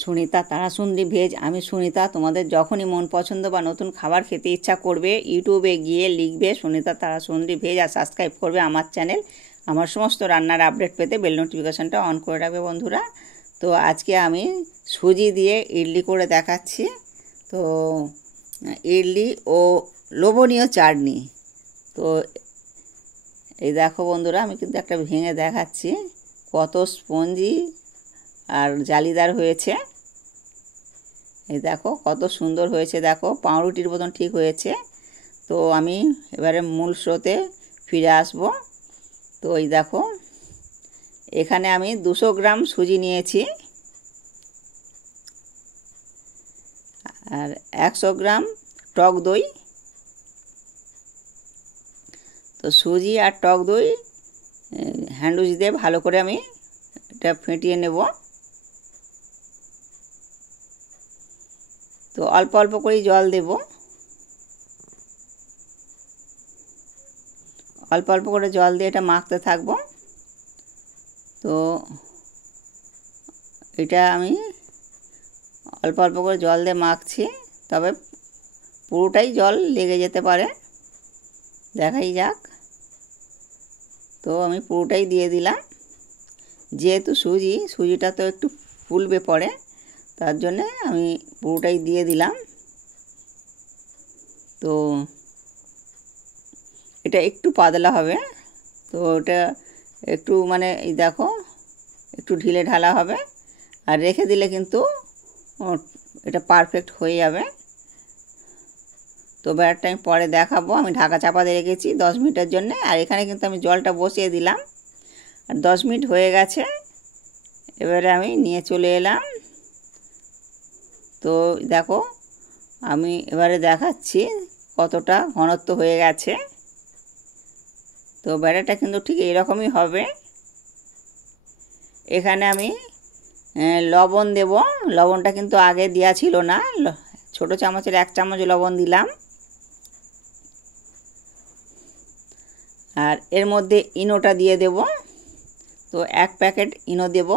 Sunita Tarasundari veg. আমি সুনিতা। তোমাদের যখনই মন পছন্দ বা নতুন খাবার খেতে ইচ্ছা করবে, ইউটিউবে গিয়ে লিখবে সুনিতা তারাসুন্দরী ভেজ আর সাবস্ক্রাইব করবে আমার চ্যানেল। আমার সমস্ত রান্নার আপডেট পেতে বেল নোটিফিকেশানটা অন করে রাখবে বন্ধুরা। তো আজকে আমি সুজি দিয়ে ইডলি করে দেখাচ্ছি। তো ইডলি ও লোভনীয় চাটনি। তো এই দেখো বন্ধুরা, আমি কিন্তু একটা ভেঙে দেখাচ্ছি কত স্পঞ্জি আর জালিদার হয়েছে। এই দেখো কত সুন্দর হয়েছে, দেখো পাউরুটির মতন ঠিক হয়েছে। তো আমি এবারে মূল স্রোতে ফিরে আসব। তো এই দেখো এখানে আমি 200 গ্রাম সুজি নিয়েছি আর 100 গ্রাম টক দই। তো সুজি আর টক দই হ্যান্ডউইচ দিয়ে ভালো করে আমি এটা ফেটিয়ে নেব। তো অল্প অল্প করেই জল দেব, অল্প অল্প করে জল দিয়ে এটা মাখতে থাকবো। তো এটা আমি অল্প অল্প করে জল দিয়ে মাখছি, তবে পুরোটাই জল লেগে যেতে পারে, দেখাই যাক। তো আমি পুরোটাই দিয়ে দিলাম, যেহেতু সুজিটা তো একটু ফুলবে পরে, তার জন্যে আমি পুরোটাই দিয়ে দিলাম। তো এটা একটু পাতলা হবে, তো এটা একটু মানে এই দেখো একটু ঢিলে ঢালা হবে, আর রেখে দিলে কিন্তু এটা পারফেক্ট হয়ে যাবে। তো ব্যাটারটা আমি পরে দেখাবো। আমি ঢাকা চাপা দিয়ে রেখেছি 10 মিনিটের জন্য, আর এখানে কিন্তু আমি জলটা বসিয়ে দিলাম, আর 10 মিনিট হয়ে গেছে। এবারে আমি নিয়ে চলে এলাম। তো দেখো আমি এবারে দেখাচ্ছি কতটা ঘনত্ব হয়ে গেছে। তো ব্যাটারটা কিন্তু ঠিক এইরকমই হবে। এখানে আমি লবণ দেব। লবণটা কিন্তু আগে দেওয়া ছিল না, ছোটো চামচের 1 চামচ লবণ দিলাম। আর এর মধ্যে ইনোটা দিয়ে দেব। তো 1 প্যাকেট ইনো দেব।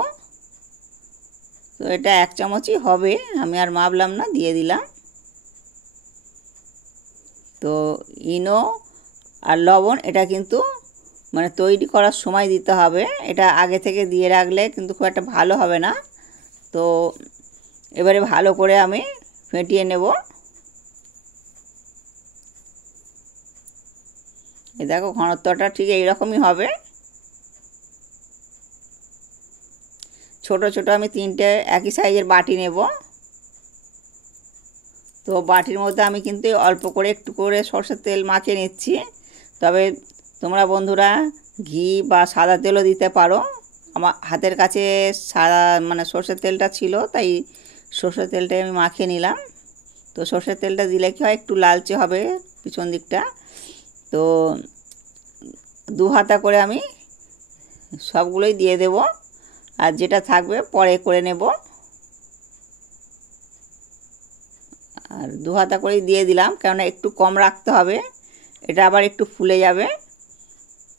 তো এটা 1 চামচই হবে, আমি আর মাপলাম না, দিয়ে দিলাম। তো ইনো আর লবণ এটা কিন্তু মানে তৈরি করার সময় দিতে হবে, এটা আগে থেকে দিয়ে রাখলে কিন্তু খুব একটা ভালো হবে না। তো এবারে ভালো করে আমি ফেটিয়ে নেব। এই দেখো ঘনত্বটা ঠিক এইরকমই হবে। ছোট ছোট আমি 3টে একই সাইজের বাটি নেব। তো বাটির মধ্যে আমি কিন্তু অল্প করে একটু করে সরষের তেল মাখিয়ে নিচ্ছি। তবে তোমরা বন্ধুরা ঘি বা সাদা তেলও দিতে পারো। আমার হাতের কাছে সাদা মানে সরষের তেলটা ছিল, তাই সরষের তেলটাই আমি মাখিয়ে নিলাম। তো সরষের তেলটা দিলে কি হয়, একটু লালচে হবে পিছন দিকটা। তো 2 হাতা করে আমি সবগুলোই দিয়ে দেব, আর যেটা থাকবে পরে করে নেব। আর 2 হাতা করেই দিয়ে দিলাম, কেননা একটু কম রাখতে হবে, এটা আবার একটু ফুলে যাবে।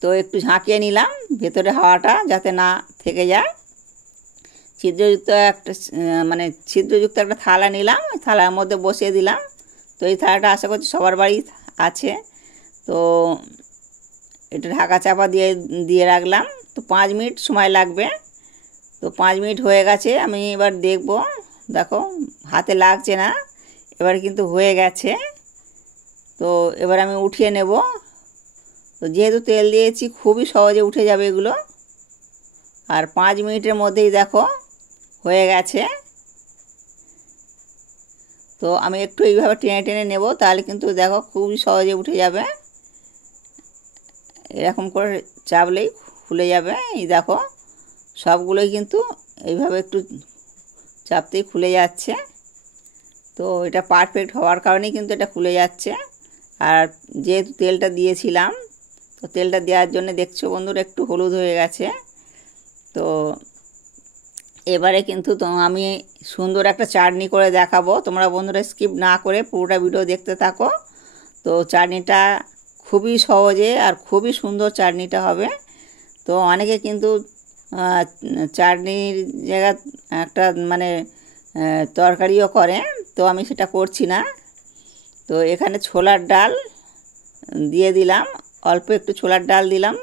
তো একটু ঝাঁকিয়ে নিলাম ভেতরে হাওয়াটা যাতে না থেকে যায়। ছিদ্রযুক্ত একটা থালা নিলাম, ওই থালার মধ্যে বসিয়ে দিলাম। তো এই থালাটা আশা করছি সবার বাড়ি আছে। তো এটা ঢাকা চাপা দিয়ে রাখলাম। তো 5 মিনিট সময় লাগবে। তো 5 মিনিট হয়ে গেছে, আমি এবার দেখব। দেখো হাতে লাগছে না, এবার কিন্তু হয়ে গেছে। তো এবার আমি উঠিয়ে নেব। তো যেহেতু তেল দিয়েছি খুবই সহজে উঠে যাবে এগুলো। আর 5 মিনিটের মধ্যেই দেখো হয়ে গেছে। তো আমি একটু এইভাবে টেনে টেনে নেব, তাহলে কিন্তু দেখো খুবই সহজে উঠে যাবে। এরকম করে চাপলেই খুলে যাবে। এই দেখো সবগুলোই কিন্তু এইভাবে একটু চাপতেই খুলে যাচ্ছে। তো এটা পারফেক্ট হওয়ার কারণেই কিন্তু এটা খুলে যাচ্ছে। আর যেহেতু তেলটা দিয়েছিলাম, তো তেলটা দেওয়ার জন্য দেখছো বন্ধুরা একটু হলুদ হয়ে গেছে। তো এবারে কিন্তু আমি সুন্দর একটা চাটনি করে দেখাবো। তোমরা বন্ধুরা স্কিপ না করে পুরোটা ভিডিও দেখতে থাকো। তো চাটনিটা খুবই সহজে আর খুবই সুন্দর চাটনিটা হবে। তো অনেকে কিন্তু চাটনির জায়গা একটা মানে তরকারিও করে, তো আমি সেটা করছি না। তো এখানে ছোলার ডাল দিয়ে দিলাম, অল্প একটু ছোলার ডাল দিলাম,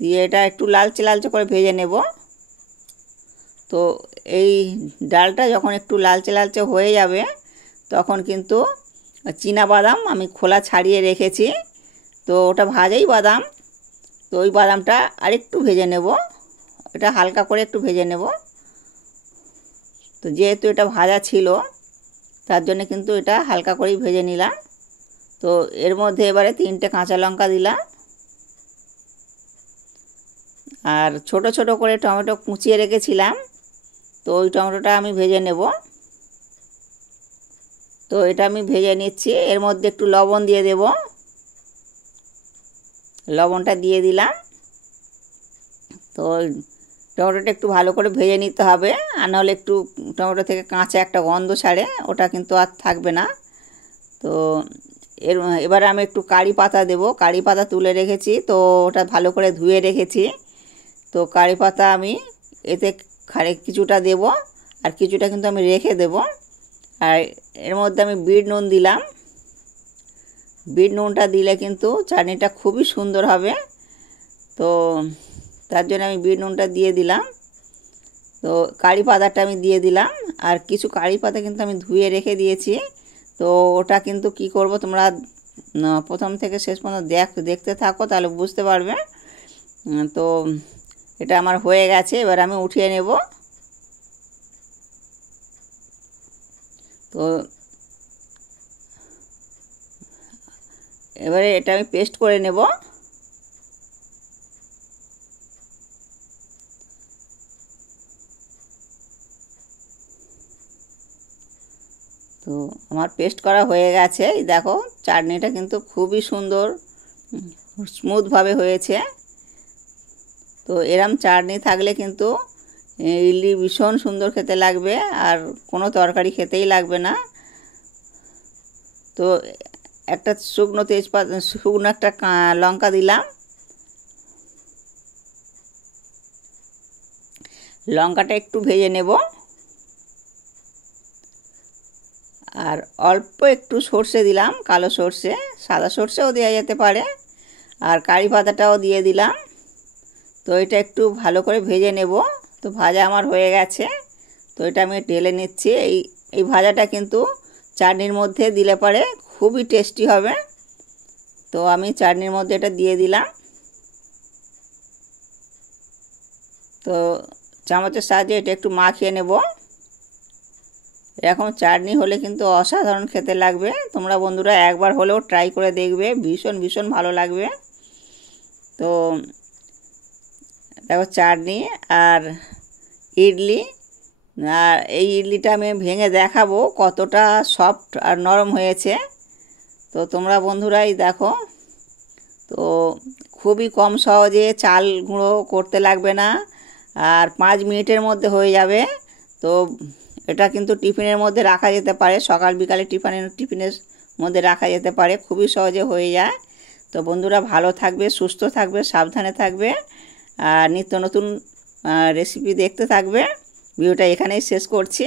দিয়ে এটা একটু লালচে লালচে করে ভেজে নেব। তো এই ডালটা যখন একটু লালচে লালচে হয়ে যাবে তখন কিন্তু চীনা বাদাম আমি খোলা ছাড়িয়ে রেখেছি, তো ওটা ভাজাই বাদাম, তো ওই বাদামটা আরেকটু ভেজে নেব, এটা হালকা করে একটু ভেজে নেব। তো যেহেতু এটা ভাজা ছিল তার জন্য কিন্তু এটা হালকা করেই ভেজে নিলাম। তো এর মধ্যে এবারে 3টে কাঁচা লঙ্কা দিলাম, আর ছোট ছোট করে টমেটো কুচিয়ে রেখেছিলাম, তো ওই টমেটোটা আমি ভেজে নেব। তো এটা আমি ভেজে নিচ্ছি। এর মধ্যে একটু লবণ দিয়ে দেব, লবণটা দিয়ে দিলাম। তো টমেটোটা একটু ভালো করে ভেজে নিতে হবে, আর নাহলে একটু টমেটো থেকে কাঁচা একটা গন্ধ ছাড়ে, ওটা কিন্তু আর থাকবে না। তো এবারে আমি একটু কারি পাতা দেব, কারি পাতা তুলে রেখেছি, তো ওটা ভালো করে ধুয়ে রেখেছি। তো কারি পাতা আমি এতে কিছুটা দেব, আর কিছুটা কিন্তু আমি রেখে দেব। আর এর মধ্যে আমি বিট নুন দিলাম, বিট নুনটা দিলে কিন্তু চাটনিটা খুবই সুন্দর হবে। তো তার জন্য আমি বিট নুনটা দিয়ে দিলাম। তো কারি পাতাটা আমি দিয়ে দিলাম, আর কিছু কারি পাতা কিন্তু আমি ধুয়ে রেখে দিয়েছি। তো ওটা কিন্তু কি করব, তোমরা প্রথম থেকে শেষ পর্যন্ত দেখতে থাকো, তাহলে বুঝতে পারবে। তো এটা আমার হয়ে গেছে, এবার আমি উঠিয়ে নেব। তো এবারে এটা আমি পেস্ট করে নেব। তো আমার পেস্ট করা হয়ে গেছে, এই দেখো চাটনিটা কিন্তু খুবই সুন্দর স্মুথভাবে হয়েছে। তো এরম চাটনি থাকলে কিন্তু ইডলি ভীষণ সুন্দর খেতে লাগবে, আর কোনো তরকারি খেতেই লাগবে না। তো একটা শুকনো একটা লঙ্কা দিলাম, লঙ্কাটা একটু ভেজে নেব। আর অল্প একটু সর্ষে দিলাম, কালো সর্ষে, সাদা সর্ষেও দেওয়া যেতে পারে, আর কারি পাতাটাও দিয়ে দিলাম। তো এটা একটু ভালো করে ভেজে নেব। তো ভাজা আমার হয়ে গেছে, তো এটা আমি ঢেলে নিচ্ছি। এই ভাজাটা কিন্তু চাটনির মধ্যে দিলে পরে খুবই টেস্টি হবে। তো আমি চাটনির মধ্যে এটা দিয়ে দিলাম। তো চামচের সাহায্যে এটা একটু মাখিয়ে নেব। এরকম চাটনি হলে কিন্তু অসাধারণ খেতে লাগবে। তোমরা বন্ধুরা একবার হলেও ট্রাই করে দেখবে, ভীষণ ভীষণ ভালো লাগবে। তো দেখো চাটনি আর ইডলি, আর এই ইডলিটা আমি ভেঙে দেখাবো কতটা সফট আর নরম হয়েছে। তো তোমরা বন্ধুরাই দেখো, তো খুবই কম সহজে চাল গুঁড়ো করতে লাগবে না, আর 5 মিনিটের মধ্যে হয়ে যাবে। তো এটা কিন্তু টিফিনের মধ্যে রাখা যেতে পারে, সকাল বিকালে টিফিনের মধ্যে রাখা যেতে পারে, খুবই সহজে হয়ে যায়। তো বন্ধুরা ভালো থাকবে, সুস্থ থাকবে, সাবধানে থাকবে, আর নিত্য নতুন রেসিপি দেখতে থাকবে। ভিডিওটা এখানেই শেষ করছি।